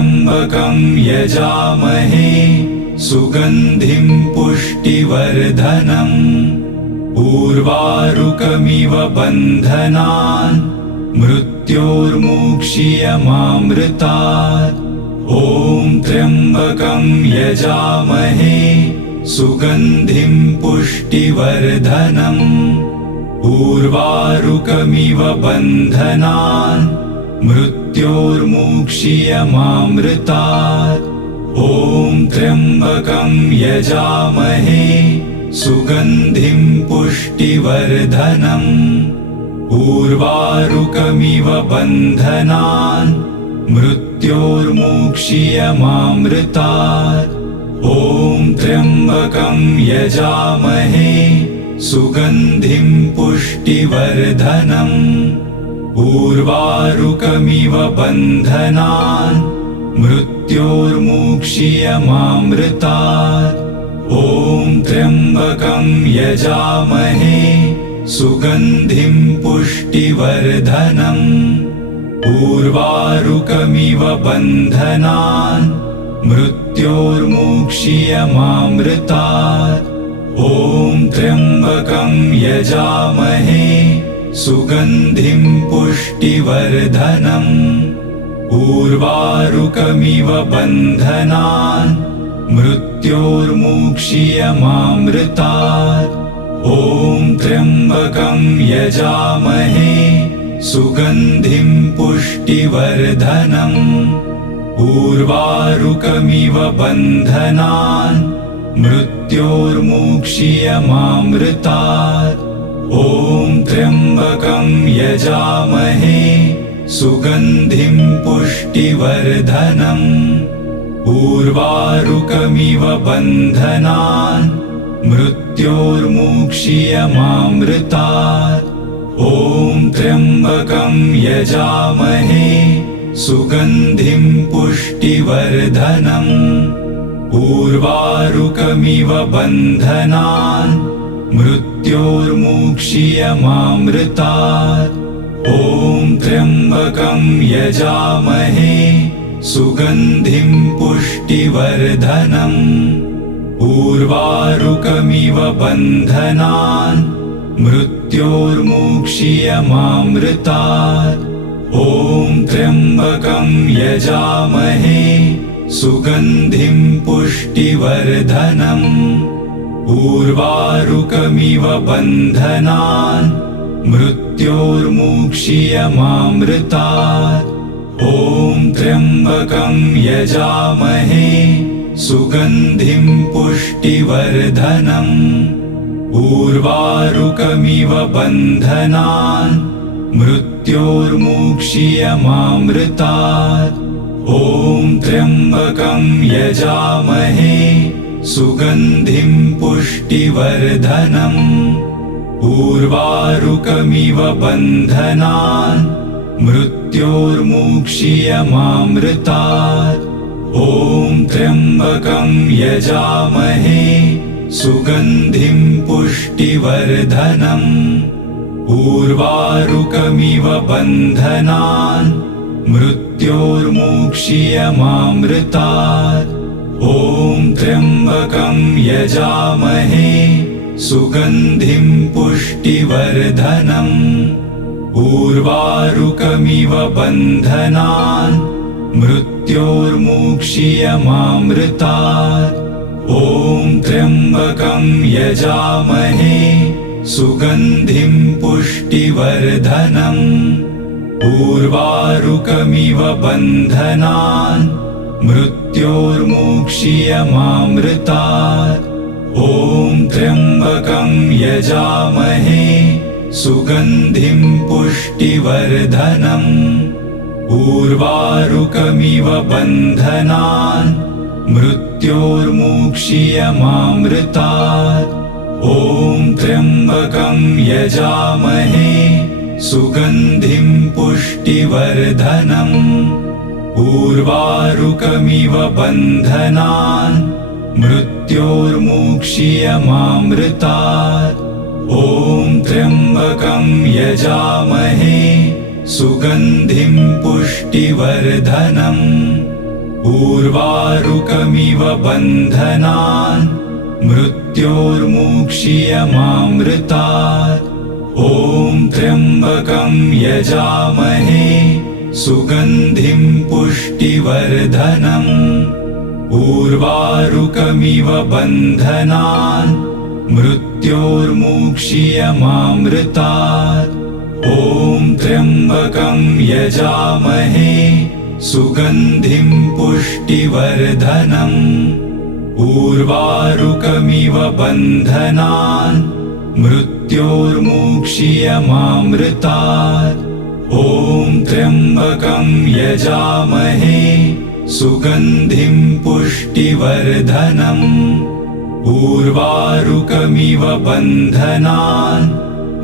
त्र्यम्बकं यजामहे सुगन्धिं पुष्टिवर्धनम् उर्वारुकमिव बन्धनान् मृत्योर्मुक्षीयमामृतात्। ॐ त्र्यम्बकं यजामहे सुगन्धिं पुष्टिवर्धनम् उर्वारुकमिव बन्धनान् मृत्योर्मुक्षीयमामृतात्। ॐ त्र्यम्बकं यजामहे सुगन्धिं पुष्टिवर्धनम् उर्वारुकमिव बन्धनान् मृत्योर्मुक्षीयमामृतात्। ॐ त्र्यम्बकं यजामहे सुगन्धिं पुष्टिवर्धनम् उर्वारुकमिव बन्धनान् मृत्योर्मुक्षीयमामृतात्। ॐ त्र्यम्बकं यजामहे सुगन्धिं पुष्टिवर्धनम् उर्वारुकमिव बन्धनान् मृत्योर्मुक्षीयमामृतात्। ॐ त्र्यम्बकं यजामहे सुगन्धिं पुष्टिवर्धनम् उर्वारुकमिव बन्धनान् मृत्योर्मुक्षीयमामृतात्। ॐ त्र्यम्बकं यजामहे सुगन्धिं पुष्टिवर्धनम् उर्वारुकमिव बन्धनान् मृत्योर्मुक्षीयमामृतात्। ॐ त्र्यम्बकं यजामहे सुगन्धिं पुष्टिवर्धनम् उर्वारुकमिव बन्धनान् मृत्योर्मुक्षीयमामृतात्। ॐ त्र्यम्बकं यजामहे सुगन्धिं पुष्टिवर्धनम् उर्वारुकमिव बन्धनान् मृत्योर्मुक्षीयमामृतात्। ॐ त्र्यम्बकं यजामहे सुगन्धिं पुष्टिवर्धनम् उर्वारुकमिव बन्धनान् मृत्योर्मुक्षीयमामृतात्। ॐ त्र्यम्बकं यजामहे सुगन्धिं पुष्टिवर्धनम् उर्वारुकमिव बन्धनान् मृत्योर्मुक्षीयमामृतात्। ॐ त्र्यम्बकं यजामहे सुगन्धिं पुष्टिवर्धनम् उर्वारुकमिव बन्धनान् मृत्योर्मुक्षीयमामृतात्। ॐ त्र्यम्बकं यजामहे सुगन्धिं पुष्टिवर्धनम् उर्वारुकमिव बन्धनान् मृत्योर्मुक्षीयमामृतात्। ॐ त्र्यम्बकं यजामहे सुगन्धिं पुष्टिवर्धनम् उर्वारुकमिव बन्धनान् मृत्योर्मुक्षीयमामृतात्। ॐ त्र्यम्बकं यजामहे सुगन्धिं पुष्टिवर्धनम् उर्वारुकमिव बन्धनान् मृत्योर्मुक्षीयमामृतात्। ॐ त्र्यम्बकं यजामहे सुगन्धिं पुष्टिवर्धनम् उर्वारुकमिव बन्धनान् मृत्योर्मुक्षीयमामृतात्। ॐ त्र्यम्बकं यजामहे सुगन्धिं पुष्टिवर्धनम् उर्वारुकमिव बन्धनान् मृत्योर्मुक्षीयमामृतात्। ॐ त्र्यम्बकं यजामहे सुगन्धिं पुष्टिवर्धनम् उर्वारुकमिव बन्धनान् मृत्योर्मुक्षीयमामृतात्। ॐ त्र्यम्बकं यजामहे सुगन्धिं पुष्टिवर्धनम् उर्वारुकमिव बन्धनान् मृत्योर्मुक्षीयमामृतात्। ॐ त्र्यम्बकं यजामहे सुगन्धिं पुष्टिवर्धनम्। उर्वारुकमिव बन्धनान् मृत्योर्मुक्षीयमामृतात्। ॐ त्र्यम्बकं यजामहे सुगन्धिं पुष्टिवर्धनम्। उर्वारुकमिव बन्धनान् मृत्योर्मुक्षीयमामृतात्। ॐ त्र्यम्बकं यजामहे सुगन्धिं पुष्टिवर्धनम्। उर्वारुकमिव बन्धनान्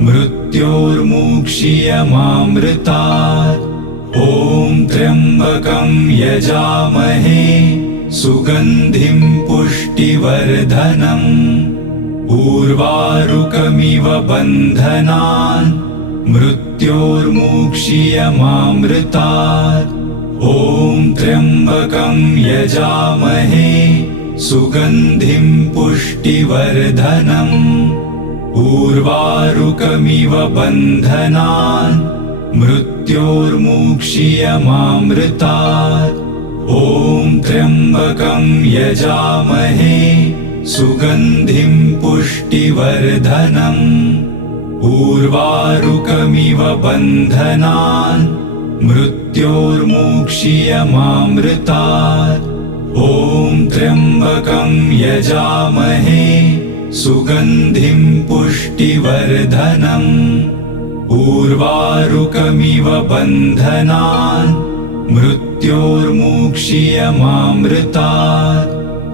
मृत्योर्मुक्षीयमामृतात्। ॐ त्र्यम्बकं यजामहे सुगन्धिं पुष्टिवर्धनम्। उर्वारुकमिव बन्धनान् मृत्योर्मुक्षीयमामृतात्। ॐ त्र्यम्बकं यजामहे सुगन्धिं पुष्टिवर्धनम्। उर्वारुकमिव बन्धनान् मृत्योर्मुक्षीयमामृतात्। ॐ त्र्यम्बकं यजामहे सुगन्धिं पुष्टिवर्धनम्। उर्वारुकमिव बन्धनान् मृत्योर्मुक्षीयमामृतात्। ॐ त्र्यम्बकं यजामहे सुगन्धिं पुष्टिवर्धनम्। उर्वारुकमिव बन्धनान् मृत्योर्मुक्षीयमामृतात्।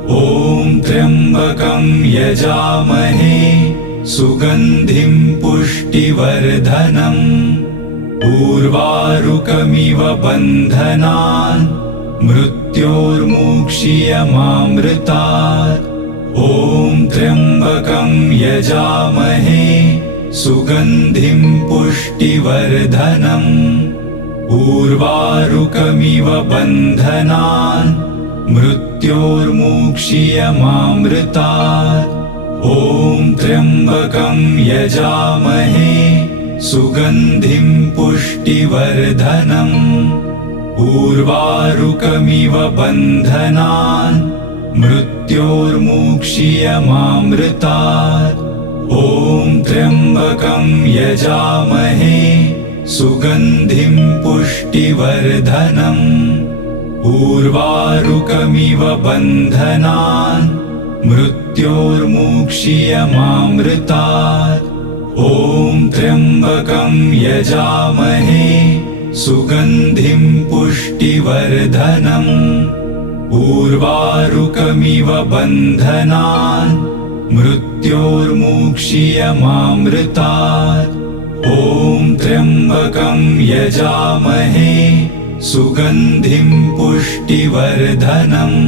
ॐ त्र्यम्बकं यजामहे सुगन्धिं पुष्टिवर्धनम्। उर्वारुकमिव बन्धनान् मृत्योर्मुक्षीयमामृतात्। ॐ त्र्यम्बकं यजामहे सुगन्धिं पुष्टिवर्धनम्। उर्वारुकमिव बन्धनान् मृत्योर्मुक्षीयमामृतात्। ॐ त्र्यम्बकं यजामहे सुगन्धिं पुष्टिवर्धनम्। उर्वारुकमिव बन्धनान् मृत्योर्मुक्षीयमामृतात्। ॐ त्र्यम्बकं यजामहे सुगन्धिं पुष्टिवर्धनम्। उर्वारुकमिव बन्धनान् मृत्योर्मुक्षीयमामृतात्। ॐ त्र्यम्बकं यजामहे सुगन्धिं पुष्टिवर्धनम्। उर्वारुकमिव बन्धनान् मृत्योर्मुक्षीयमामृतात्। ॐ त्र्यम्बकं यजामहे सुगन्धिं पुष्टिवर्धनम्।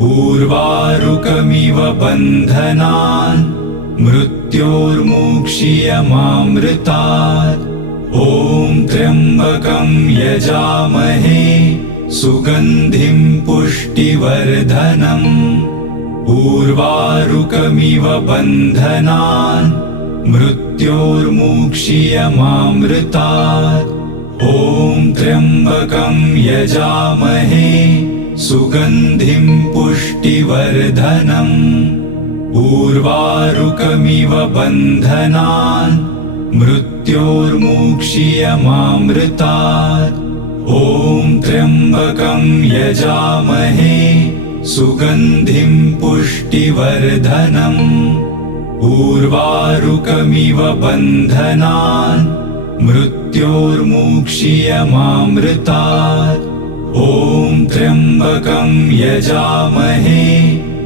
उर्वारुकमिव बन्धनान् मृत्योर्मुक्षीयमामृतात्। ॐ त्र्यम्बकं यजामहे सुगन्धिं पुष्टिवर्धनम्। उर्वारुकमिव बन्धनान् मृत्योर्मुक्षीयमामृतात्। ॐ त्र्यम्बकं यजामहे सुगन्धिं पुष्टिवर्धनम्। उर्वारुकमिव बन्धनान् मृत्योर्मुक्षीयमामृतात्। ॐ त्र्यम्बकं यजामहे सुगन्धिं पुष्टिवर्धनम्। उर्वारुकमिव बन्धनान् मृत्योर्मुक्षीयमामृतात्। ॐ त्र्यम्बकं यजामहे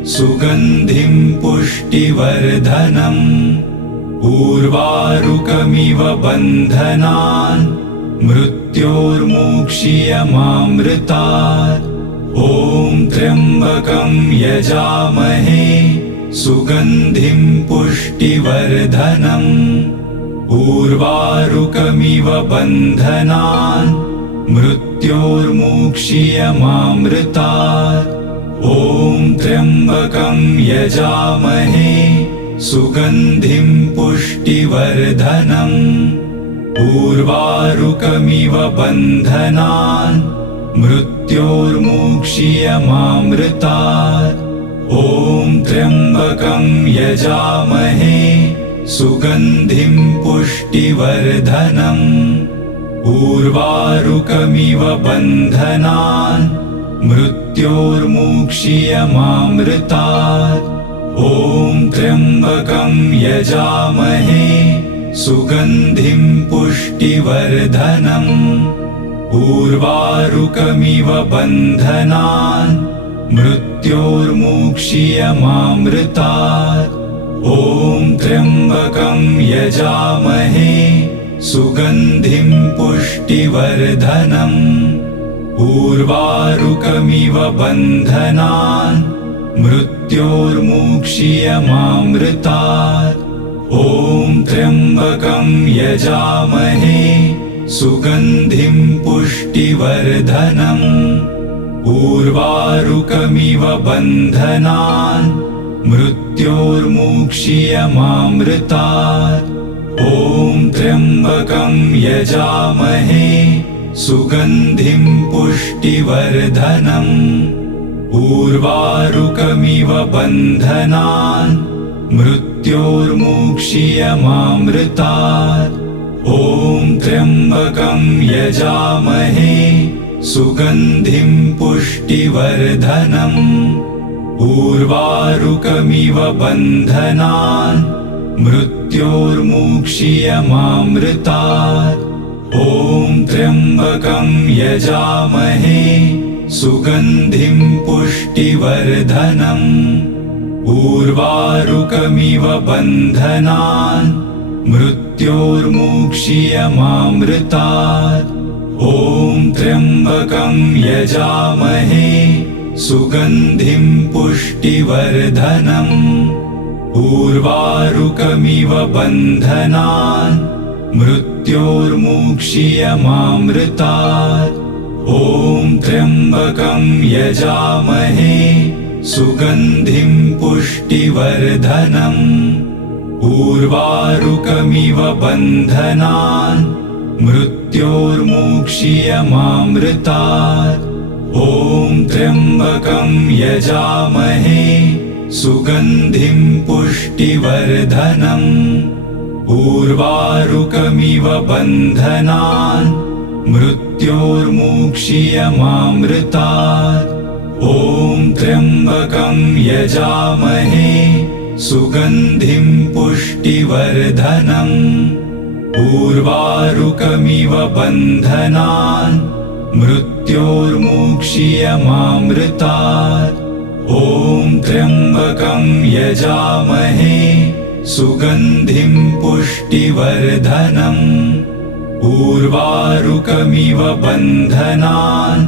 सुगन्धिं पुष्टिवर्धनम्। उर्वारुकमिव बन्धनान् मृत्योर्मुक्षीयमामृतात्। ॐ त्र्यम्बकं यजामहे सुगन्धिं पुष्टिवर्धनम्। उर्वारुकमिव बन्धनान् मृत्योर्मुक्षीयमामृतात्। ॐ त्र्यम्बकं यजामहे सुगन्धिं पुष्टिवर्धनम्। उर्वारुकमिव बन्धनान् मृत्योर्मुक्षीयमामृतात्। ॐ त्र्यम्बकं यजामहे सुगन्धिं पुष्टिवर्धनम्। उर्वारुकमिव बन्धनान् मृत्योर्मुक्षीयमामृतात्। ॐ त्र्यम्बकं यजामहे सुगन्धिं पुष्टिवर्धनम्। उर्वारुकमिव बन्धनान् मृत्योर्मुक्षीयमामृतात्। ॐ त्र्यम्बकं यजामहे सुगन्धिं पुष्टिवर्धनम्। उर्वारुकमिव बन्धनान् मृत्योर्मुक्षीयमामृतात्। ॐ त्र्यम्बकं यजामहे सुगन्धिं पुष्टिवर्धनम्। उर्वारुकमिव बन्धनान् मृत्योर्मुक्षीयमामृतात्। ॐ त्र्यम्बकं यजामहे सुगन्धिं पुष्टिवर्धनम्। उर्वारुकमिव बन्धनान् मृत्योर्मुक्षीयमामृतात्। ॐ त्र्यम्बकं यजामहे सुगन्धिं पुष्टिवर्धनम्। उर्वारुकमिव बन्धनान् मृत्योर्मुक्षीयमामृतात्। ॐ त्र्यम्बकं यजामहे सुगन्धिं पुष्टिवर्धनम्। उर्वारुकमिव बन्धनान् मृत्योर्मुक्षीयमामृतात्। ॐ त्र्यम्बकं यजामहे सुगन्धिं पुष्टिवर्धनम्। उर्वारुकमिव बन्धनान् मृत्योर्मुक्षीयमामृतात्। ॐ त्र्यम्बकं यजामहे सुगन्धिं पुष्टिवर्धनम्। उर्वारुकमिव बन्धनान् मृत्योर्मुक्षीयमामृतात्। ॐ त्र्यम्बकं यजामहे सुगन्धिं पुष्टिवर्धनम्। उर्वारुकमिव बन्धनान् मृत्योर्मुक्षीयमामृतात्। ॐ त्र्यम्बकं यजामहे सुगन्धिं पुष्टिवर्धनम्। उर्वारुकमिव बन्धनान् मृत्योर्मुक्षीयमामृतात्। ॐ त्र्यम्बकं यजामहे सुगन्धिं पुष्टिवर्धनम्। उर्वारुकमिव बन्धनान्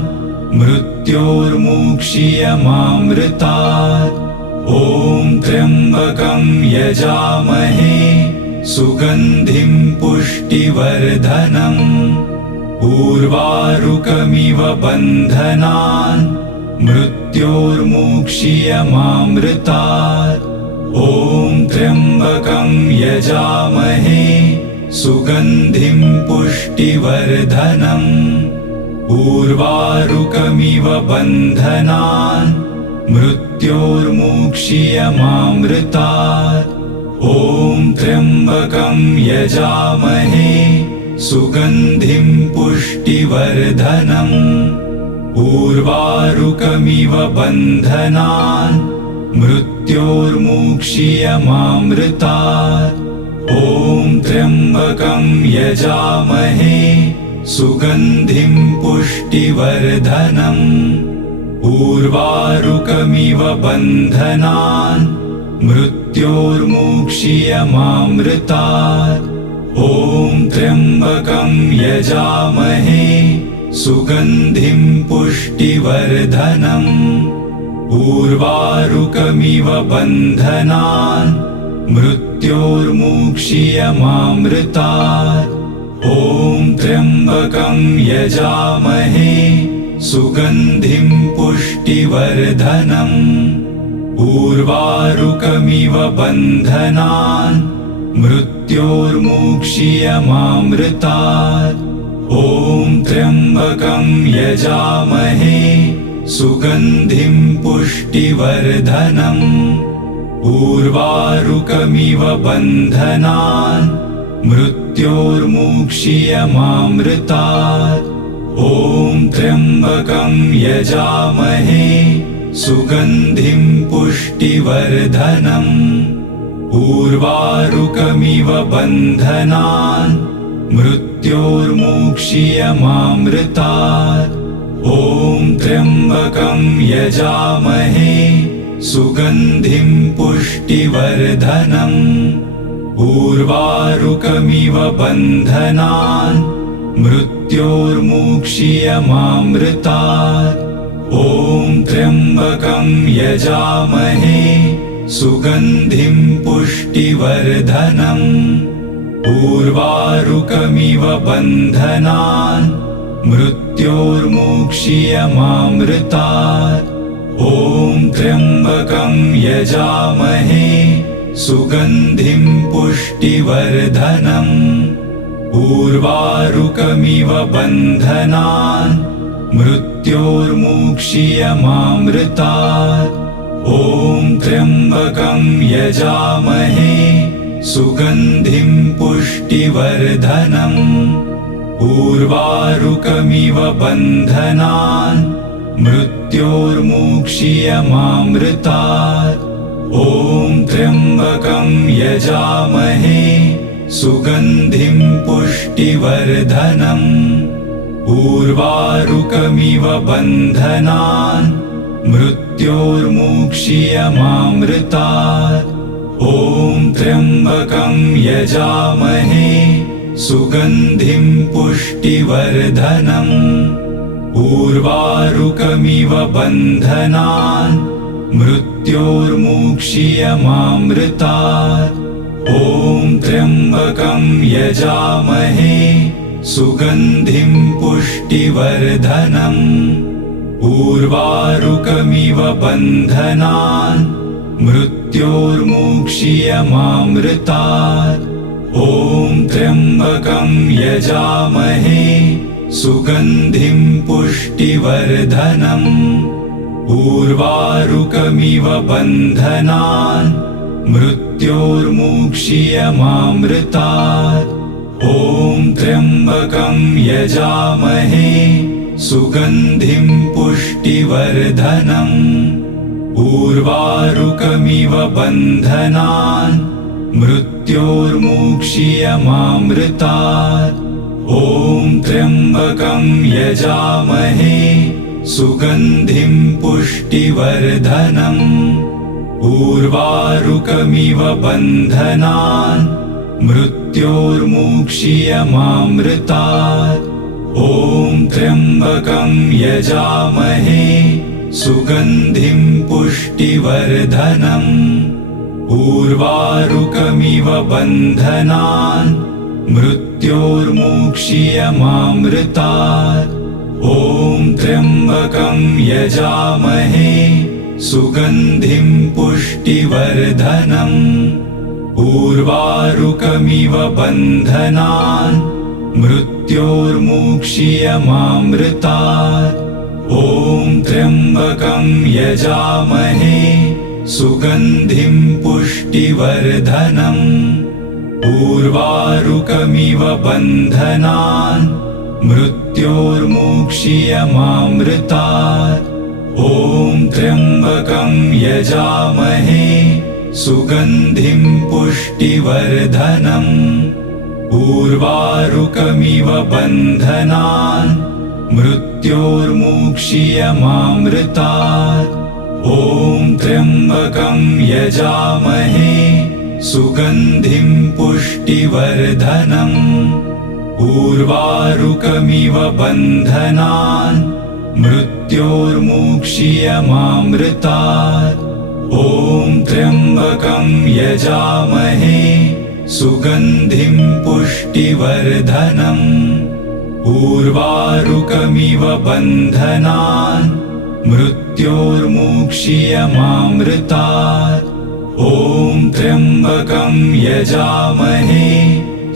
मृत्योर्मुक्षीयमामृतात्। ॐ त्र्यम्बकं यजामहे सुगन्धिं पुष्टिवर्धनम्। उर्वारुकमिव बन्धनान् मृत्योर्मुक्षीयमामृतात्। ॐ त्र्यम्बकं यजामहे सुगन्धिं पुष्टिवर्धनम्। उर्वारुकमिव बन्धनान् मृत्योर्मुक्षीयमामृतात्। ॐ त्र्यम्बकं यजामहे सुगन्धिं पुष्टिवर्धनम्। उर्वारुकमिव बन्धनान् मृत्योर्मुक्षीयमामृतात्। ॐ त्र्यम्बकं यजामहे सुगन्धिं पुष्टिवर्धनम्। उर्वारुकमिव बन्धनान् मृत्योर्मुक्षीयमामृतात्। ॐ त्र्यम्बकं यजामहे सुगन्धिं पुष्टिवर्धनम्। उर्वारुकमिव बन्धनान् मृत्योर्मुक्षीयमामृतात्। ॐ त्र्यम्बकं यजामहे सुगन्धिं पुष्टिवर्धनम् उर्वारुकमिव बन्धनान् मृत्योर्मुक्षीयमामृतात् ॐ त्र्यम्बकं यजामहे सुगन्धिं पुष्टिवर्धनम् उर्वारुकमिव बन्धनान् मृत्योर्मुक्षीयमामृतात् ॐ त्र्यम्बकं यजामहे सुगन्धिं पुष्टिवर्धनम् उर्वारुकमिव बन्धनान् मृत्योर्मुक्षीयमामृतात् ॐ त्र्यम्बकं यजामहे सुगन्धिं पुष्टिवर्धनम् उर्वारुकमिव बन्धनान् मृत्योर्मुक्षीयमामृतात् ॐ त्र्यम्बकं यजामहे सुगन्धिं पुष्टिवर्धनम् उर्वारुकमिव बन्धनान् मृत्योर्मुक्षीयमामृतात् ॐ त्र्यम्बकं यजामहे सुगन्धिं पुष्टिवर्धनम् उर्वारुकमिव बन्धनान् मृत्योर्मुक्षीयमामृतात् ॐ त्र्यम्बकं यजामहे सुगन्धिं पुष्टिवर्धनम् उर्वारुकमिव बन्धनान् मृत्योर्मुक्षीयमामृतात् ॐ त्र्यम्बकं यजामहे सुगन्धिं पुष्टिवर्धनम् उर्वारुकमिव बन्धनान् मृत्योर्मुक्षीयमामृतात् ॐ त्र्यम्बकं यजामहे सुगन्धिं पुष्टिवर्धनम् उर्वारुकमिव बन्धनान् मृत्योर्मुक्षीयमामृतात् ॐ त्र्यम्बकं यजामहे सुगन्धिं पुष्टिवर्धनम् उर्वारुकमिव बन्धनान् मृत्योर्मुक्षीयमामृतात् ॐ त्र्यम्बकं यजामहे सुगन्धिं पुष्टिवर्धनम् उर्वारुकमिव बन्धनान् मृत्योर्मुक्षीयमामृतात् ॐ त्र्यम्बकं यजामहे सुगन्धिं पुष्टिवर्धनम् उर्वारुकमिव बन्धनान् मृत्योर्मुक्षीयमामृतात् ॐ त्र्यम्बकं यजामहे सुगन्धिं पुष्टिवर्धनम् उर्वारुकमिव बन्धनान् मृत्योर्मुक्षीयमामृतात् ॐ त्र्यम्बकं यजामहे सुगन्धिं पुष्टिवर्धनम् उर्वारुकमिव बन्धनान् मृत्योर्मुक्षीयमामृतात् ॐ त्र्यम्बकं यजामहे सुगन्धिं पुष्टिवर्धनम् उर्वारुकमिव बन्धनान् मृत्योर्मुक्षीयमामृतात् ॐ त्र्यम्बकं यजामहे सुगन्धिं पुष्टिवर्धनम् उर्वारुकमिव बन्धनान् मृत्योर्मुक्षीयमामृतात् ॐ त्र्यम्बकं यजामहे सुगन्धिं पुष्टिवर्धनम् उर्वारुकमिव बन्धनान् मृत्योर्मुक्षीयमामृतात् ॐ त्र्यम्बकं यजामहे सुगन्धिं पुष्टिवर्धनम् उर्वारुकमिव बन्धनान् मृत्योर्मुक्षीयमामृतात् ॐ त्र्यम्बकं यजामहे सुगन्धिं पुष्टिवर्धनम् उर्वारुकमिव बन्धनान् मृत्योर्मुक्षीयमामृतात् ॐ त्र्यम्बकं यजामहे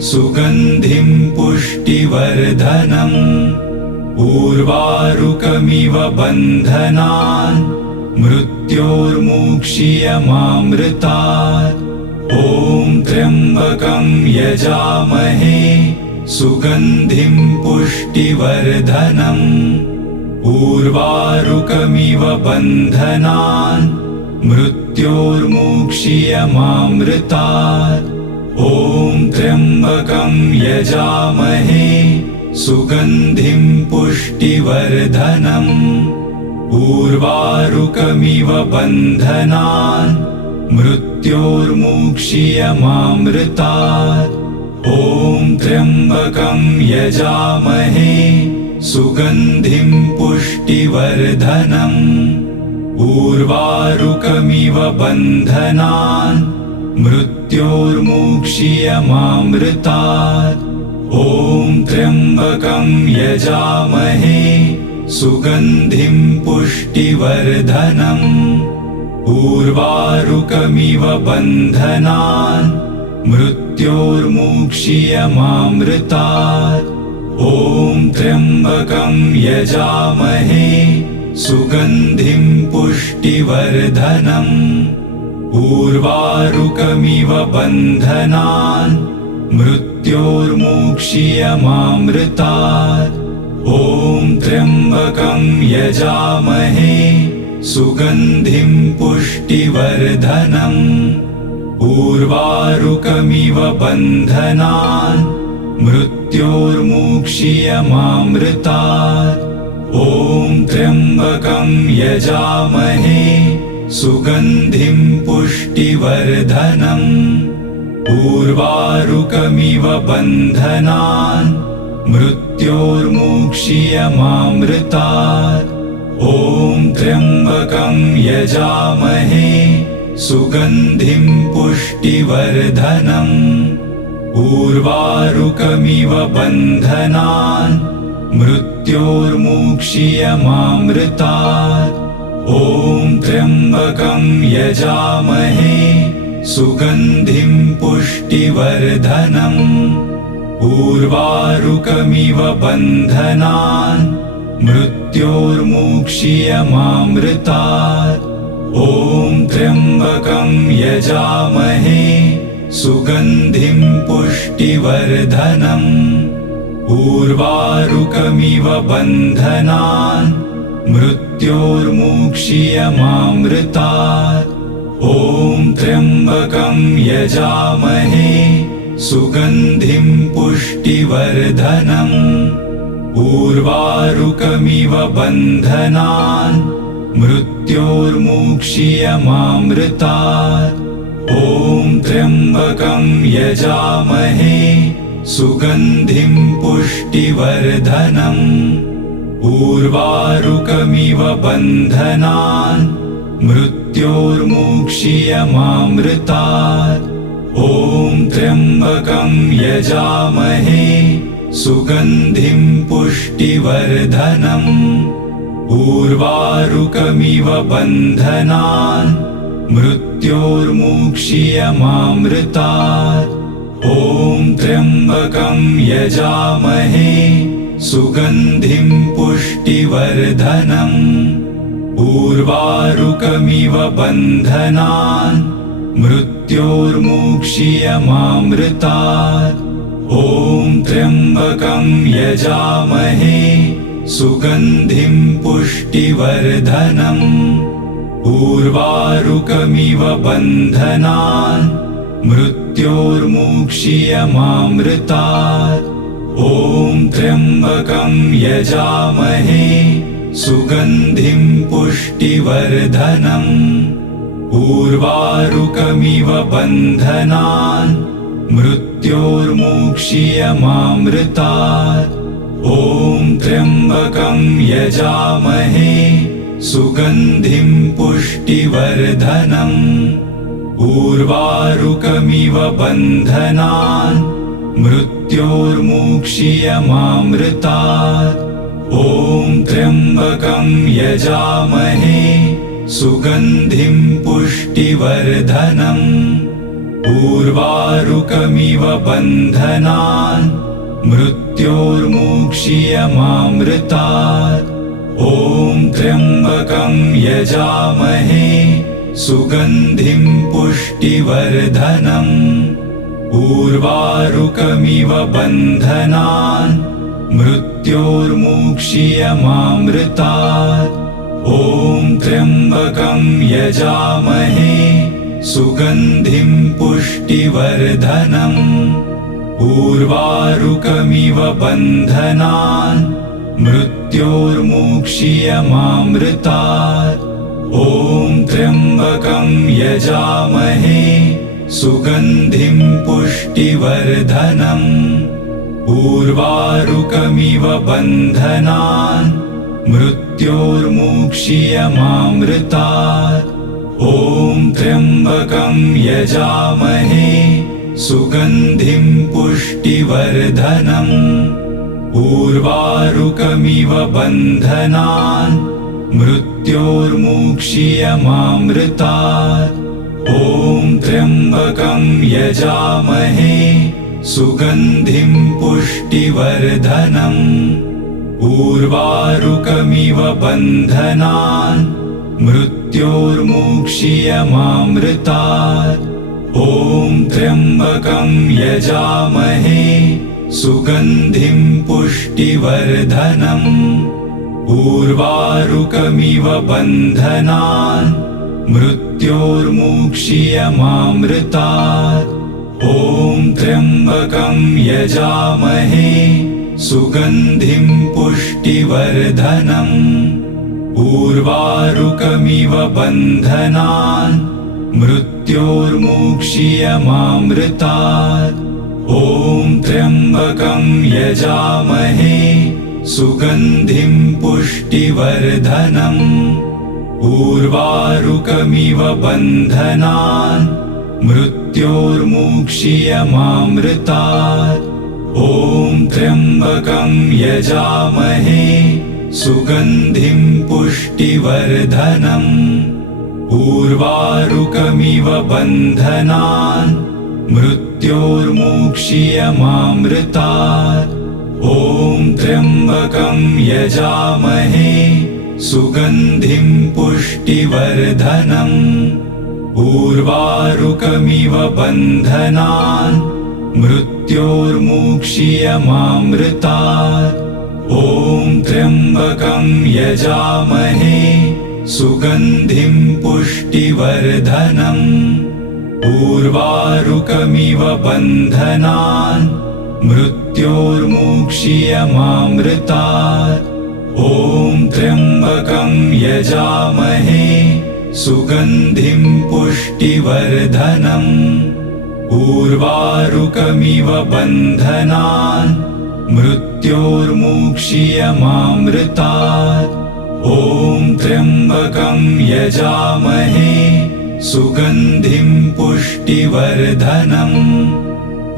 सुगन्धिं पुष्टिवर्धनम् उर्वारुकमिव बन्धनान् मृत्योर्मुक्षीयमामृतात् ॐ त्र्यम्बकं यजामहे सुगन्धिं पुष्टिवर्धनम् उर्वारुकमिव बन्धनान् मृत्योर्मुक्षीयमामृतात् ॐ त्र्यम्बकं यजामहे सुगन्धिं पुष्टिवर्धनम् उर्वारुकमिव बन्धनान् मृत्योर्मुक्षीयमामृतात् ॐ त्र्यम्बकं यजामहे सुगन्धिं पुष्टिवर्धनम् उर्वारुकमिव बन्धनान् मृत्योर्मुक्षीयमामृतात् ॐ त्र्यम्बकं यजामहे सुगन्धिं पुष्टिवर्धनम् उर्वारुकमिव बन्धनान् मृत्योर्मुक्षीयमामृतात् ॐ त्र्यम्बकं यजामहे सुगन्धिं पुष्टिवर्धनम् उर्वारुकमिव बन्धनान् मृत्योर्मुक्षीयमामृतात् ॐ त्र्यम्बकं यजामहे सुगन्धिं पुष्टिवर्धनम् उर्वारुकमिव बन्धनान् मृत्योर्मुक्षीयमामृतात् ॐ त्र्यम्बकं यजामहे सुगन्धिं पुष्टिवर्धनम् उर्वारुकमिव बन्धनान् मृत्योर्मुक्षीयमामृतात् ॐ त्र्यम्बकं यजामहे सुगन्धिं पुष्टिवर्धनम् उर्वारुकमिव बन्धनान् मृत्योर्मुक्षीयमामृतात् ॐ त्र्यम्बकं यजामहे सुगन्धिं पुष्टिवर्धनम् उर्वारुकमिव बन्धनान् मृत्योर्मुक्षीयमामृतात् ॐ त्र्यम्बकं यजामहे सुगन्धिं पुष्टिवर्धनम् उर्वारुकमिव बन्धनान् मृत्योर्मुक्षीयमामृतात् ॐ त्र्यम्बकं यजामहे सुगन्धिं पुष्टिवर्धनम् उर्वारुकमिव बन्धनान् मृत्योर्मुक्षीयमामृतात् ॐ त्र्यम्बकं यजामहे सुगन्धिं पुष्टिवर्धनम् उर्वारुकमिव बन्धनान् मृत्योर्मुक्षीयमामृतात् ॐ त्र्यम्बकं यजामहे सुगन्धिं पुष्टिवर्धनम् उर्वारुकमिव बन्धनान् मृत्योर्मुक्षीयमामृतात् ॐ त्र्यम्बकं यजामहे सुगन्धिं पुष्टिवर्धनम् उर्वारुकमिव बन्धनान् मृत्योर्मुक्षीयमामृतात् ॐ त्र्यम्बकं यजामहे सुगन्धिं पुष्टिवर्धनम् उर्वारुकमिव बन्धनान् मृत्योर्मुक्षीयमामृतात् ॐ त्र्यम्बकं यजामहे सुगन्धिं पुष्टिवर्धनम् उर्वारुकमिव बन्धनान् मृत्योर्मुक्षीयमामृतात् ॐ त्र्यम्बकं यजामहे सुगन्धिं पुष्टिवर्धनम् उर्वारुकमिव बन्धनान् मृत्योर्मुक्षीयमामृतात्। ॐ त्र्यम्बकं यजामहे सुगन्धिं पुष्टिवर्धनम्। उर्वारुकमिव बन्धनान् मृत्योर्मुक्षीयमामृतात्। ॐ त्र्यम्बकं यजामहे सुगन्धिं पुष्टिवर्धनम्। उर्वारुकमिव बन्धनान् मृत्योर्मुक्षीयमामृतात्। ॐ त्र्यम्बकं यजामहे सुगन्धिं पुष्टिवर्धनम्। उर्वारुकमिव बन्धनान् मृत्योर्मुक्षीयमामृतात्। ॐ त्र्यम्बकं यजामहे सुगन्धिं पुष्टिवर्धनम्। उर्वारुकमिव बन्धनान् मृत्योर्मुक्षीयमामृतात्। ॐ त्र्यम्बकं यजामहे सुगन्धिं पुष्टिवर्धनम्। उर्वारुकमिव बन्धनान् मृत्योर्मुक्षीयमामृतात्। ॐ त्र्यम्बकं यजामहे सुगन्धिं पुष्टिवर्धनम्। उर्वारुकमिव बन्धनान् मृत्योर्मुक्षीयमामृतात्। ॐ त्र्यम्बकं यजामहे सुगन्धिं पुष्टिवर्धनम्। उर्वारुकमिव बन्धनान् मृत्योर्मुक्षीयमामृतात्। ॐ त्र्यम्बकं यजामहे सुगन्धिं पुष्टिवर्धनम्। उर्वारुकमिव बन्धनान् मृत्योर्मुक्षीयमामृतात्। ॐ त्र्यम्बकं यजामहे सुगन्धिं पुष्टिवर्धनम्। उर्वारुकमिव बन्धनान् मृत्योर्मुक्षीयमामृतात्। ॐ त्र्यम्बकं यजामहे सुगन्धिं पुष्टिवर्धनम्। उर्वारुकमिव बन्धनान् मृत्योर्मुक्षीयमामृतात्। ॐ त्र्यम्बकं यजामहे सुगन्धिं पुष्टिवर्धनम्। उर्वारुकमिव बन्धनान् मृत्योर्मुक्षीयमामृतात्। ॐ त्र्यम्बकं यजामहे सुगन्धिं पुष्टिवर्धनम्। उर्वारुकमिव बन्धनान् मृत्योर्मुक्षीयमामृतात्। ॐ त्र्यम्बकं यजामहे सुगन्धिं पुष्टिवर्धनम्। उर्वारुकमिव बन्धनान् मृत्योर्मुक्षीयमामृतात्। ॐ त्र्यम्बकं यजामहे सुगन्धिं पुष्टिवर्धनम्।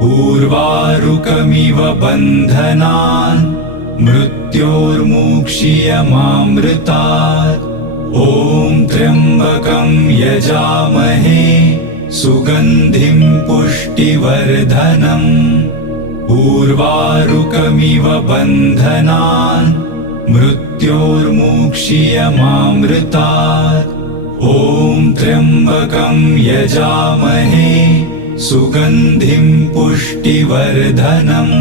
उर्वारुकमिव बन्धनान् मृत्योर्मुक्षीयमामृतात्। ॐ त्र्यम्बकं यजामहे सुगन्धिं पुष्टिवर्धनम्। उर्वारुकमिव बन्धनान् मृत्योर्मुक्षीयमामृतात्। ॐ त्र्यम्बकं यजामहे सुगन्धिं पुष्टिवर्धनम्।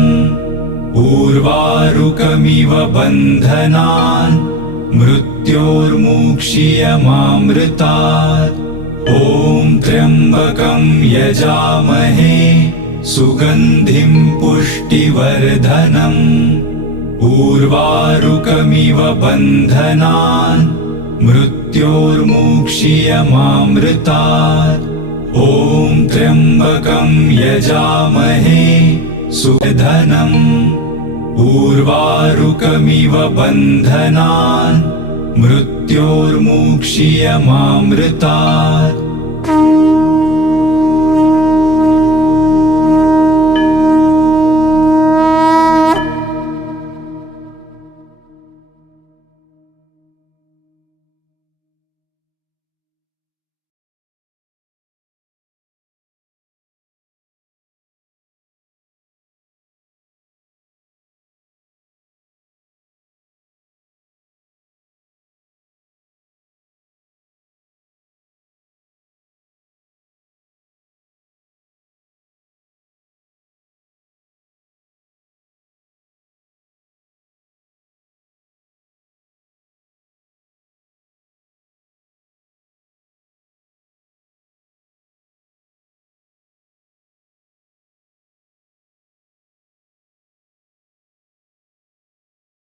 उर्वारुकमिव बन्धनान् मृत्योर्मुक्षीयमामृतात्। ॐ त्र्यम्बकं यजामहे सुगन्धिं पुष्टिवर्धनम्। उर्वारुकमिव बन्धनान् मृत्योर्मुक्षीयमामृतात्। ॐ त्र्यम्बकं यजामहे सुगन्धिं उर्वारुकमिव बन्धनान् मृत्योर्मुक्षीयमामृतात्।